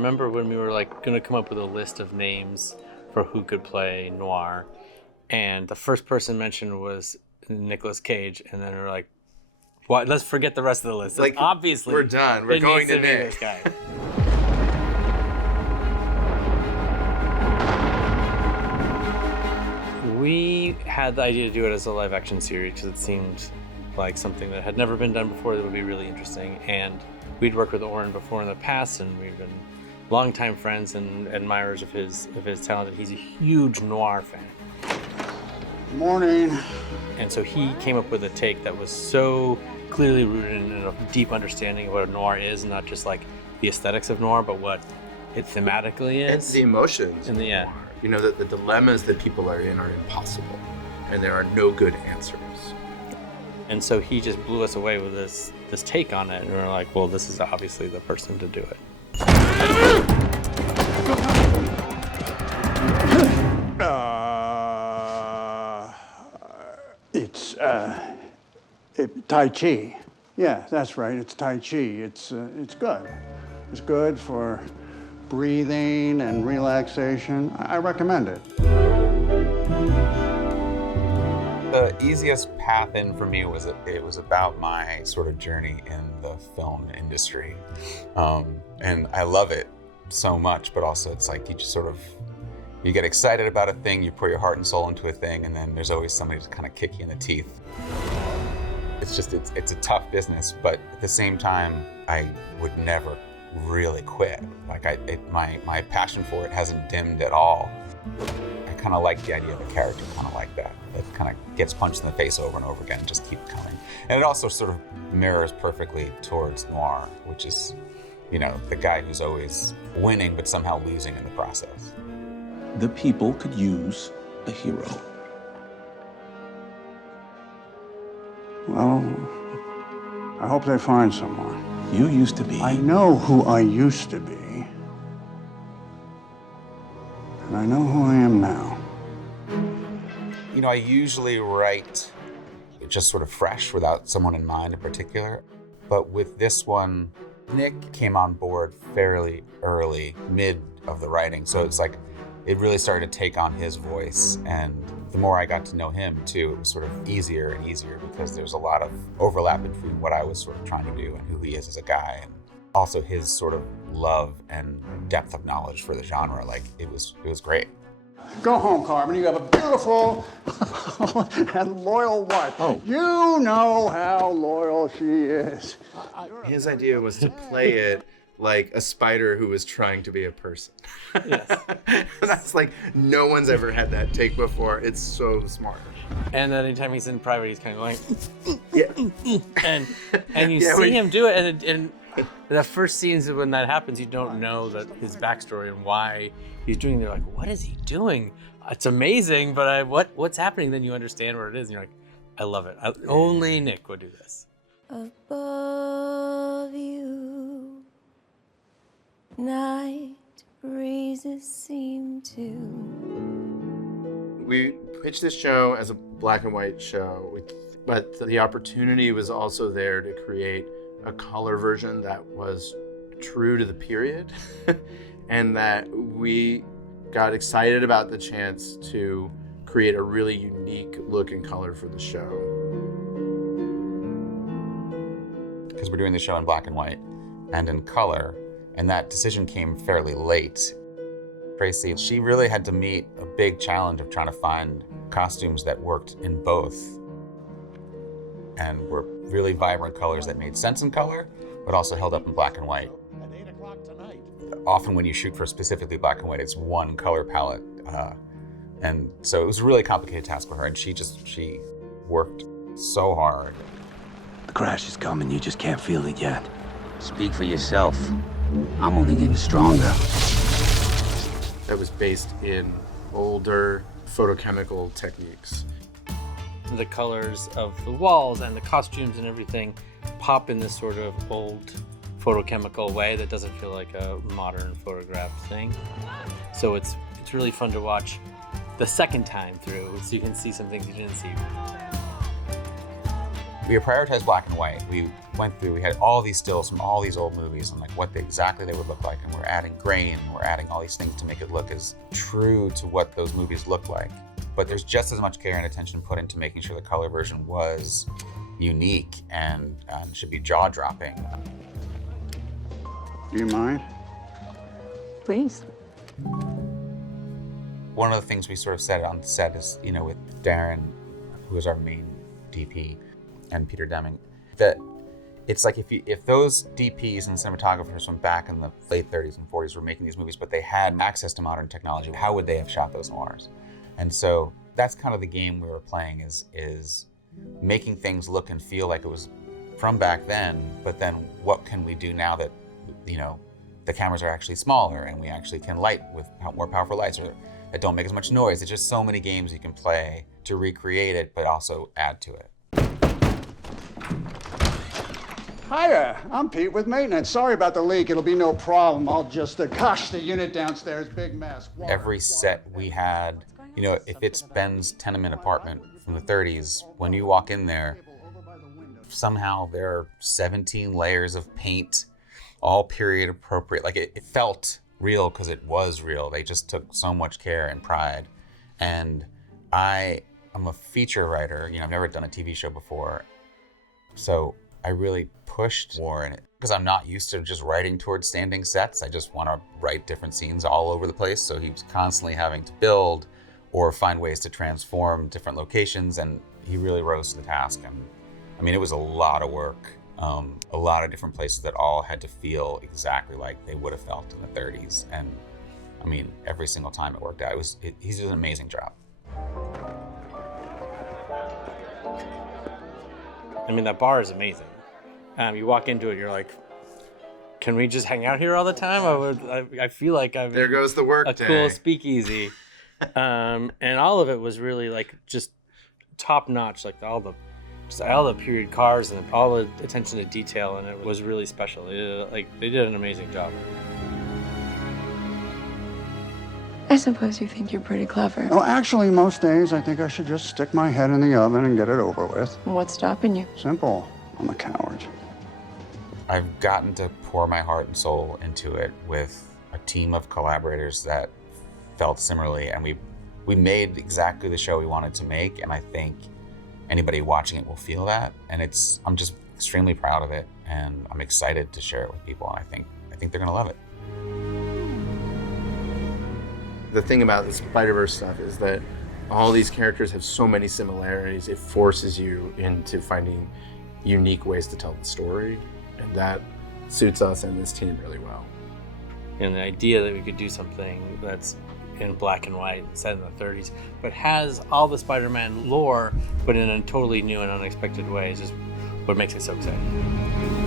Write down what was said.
remember when we were like going to come up with a list of names for who could play Noir, and the first person mentioned was Nicolas Cage, and then we were like, "What? Let's forget the rest of the list. Like, obviously, we're done. We're going to Nick." This guy." We had the idea to do it as a live action series because it seemed like something that had never been done before that would be really interesting. And we'd worked with Oren before in the past, and we've been longtime friends and admirers of his talent. And he's a huge noir fan. Morning. And so he came up with a take that was so clearly rooted in a deep understanding of what a noir is, not just like the aesthetics of noir, but what it thematically is. And the emotions. And noir. You know, the dilemmas that people are in are impossible, and there are no good answers. And so he just blew us away with this take on it, and we were like, well, this is obviously the person to do it. It's Tai Chi. Yeah, that's right. It's Tai Chi. It's good. It's good for breathing and relaxation. I recommend it. The easiest path in for me was it was about my sort of journey in the film industry. And I love it so much, but also it's like you get excited about a thing, you pour your heart and soul into a thing, and then there's always somebody to kind of kick you in the teeth. It's a tough business, but at the same time, I would never really quit. Like my passion for it hasn't dimmed at all. I kind of like the idea of a character kind of like that kind of gets punched in the face over and over again and just keep coming. And it also sort of mirrors perfectly towards noir, which is, you know, the guy who's always winning but somehow losing in the process. The people could use a hero. Well, I hope they find someone. You used to be. I know who I used to be. And I know who I am now. You know, I usually write just sort of fresh without someone in mind in particular. But with this one, Nick came on board fairly early, mid of the writing. So it's like, it really started to take on his voice. And the more I got to know him too, it was sort of easier and easier because there's a lot of overlap between what I was sort of trying to do and who he is as a guy. And also his sort of love and depth of knowledge for the genre. Like it was great. Go home, Carmen. You have a beautiful and loyal wife. Oh. You know how loyal she is. His idea was to play it like a spider who was trying to be a person. Yes. That's like, no one's ever had that take before. It's so smart. And then anytime he's in private, he's kind of going, Yeah. and you see him do it, and the first scenes when that happens, you don't know that his backstory and why he's doing it. You're like, what is he doing? It's amazing, but what's happening? Then you understand what it is, and you're like, I love it. Only Nick would do this. Above you, night breezes seem to. We pitched this show as a black and white show, but the opportunity was also there to create a color version that was true to the period and that we got excited about the chance to create a really unique look and color for the show. Because we're doing the show in black and white and in color, and that decision came fairly late. Tracy, she really had to meet a big challenge of trying to find costumes that worked in both and were really vibrant colors that made sense in color, but also held up in black and white. At 8 o'clock tonight. Often when you shoot for specifically black and white, it's one color palette. And so it was a really complicated task for her, and she worked so hard. The crash is coming, you just can't feel it yet. Speak for yourself. I'm only getting stronger. That was based in older photochemical techniques. The colors of the walls and the costumes and everything pop in this sort of old photochemical way that doesn't feel like a modern photograph thing. So it's really fun to watch the second time through, so you can see some things you didn't see. We prioritized black and white. We went through, we had all these stills from all these old movies and like what exactly they would look like, and we're adding grain, and we're adding all these things to make it look as true to what those movies look like. But there's just as much care and attention put into making sure the color version was unique and should be jaw-dropping. Do you mind? Please. One of the things we sort of said on set is, you know, with Darren, who is our main DP, and Peter Deming, that it's like if those DPs and cinematographers from back in the late 30s and 40s were making these movies, but they had access to modern technology, how would they have shot those noirs? And so that's kind of the game we were playing, is making things look and feel like it was from back then, but then what can we do now that, you know, the cameras are actually smaller and we actually can light with more powerful lights or that don't make as much noise. There's just so many games you can play to recreate it, but also add to it. Hiya, I'm Pete with maintenance. Sorry about the leak. It'll be no problem. I'll just, gosh, the unit downstairs, big mess. Water, Every set we had, you know, if it's Ben's tenement apartment from the 30s, when you walk in there, somehow there are 17 layers of paint, all period appropriate. Like it felt real because it was real. They just took so much care and pride. And I'm a feature writer. You know, I've never done a TV show before. So I really pushed more in it because I'm not used to just writing towards standing sets. I just want to write different scenes all over the place. So he was constantly having to build or find ways to transform different locations. And he really rose to the task. And I mean, it was a lot of work. A lot of different places that all had to feel exactly like they would have felt in the 30s. And I mean, every single time it worked out. He did an amazing job. I mean, that bar is amazing. You walk into it, you're like, can we just hang out here all the time? I feel like I'm There goes the work a day. cool speakeasy. And all of it was really like just top notch, like all the period cars and all the attention to detail, and it was really special. They did an amazing job. I suppose you think you're pretty clever. Well, actually, most days I think I should just stick my head in the oven and get it over with. What's stopping you? Simple. I'm a coward. I've gotten to pour my heart and soul into it with a team of collaborators that felt similarly, and we made exactly the show we wanted to make, and I think anybody watching it will feel that, and I'm just extremely proud of it, and I'm excited to share it with people, and I think they're gonna love it. The thing about the Spider-Verse stuff is that all these characters have so many similarities. It forces you into finding unique ways to tell the story, and that suits us and this team really well. And the idea that we could do something that's in black and white, set in the 30s, but has all the Spider-Man lore, but in a totally new and unexpected way is just what makes it so exciting.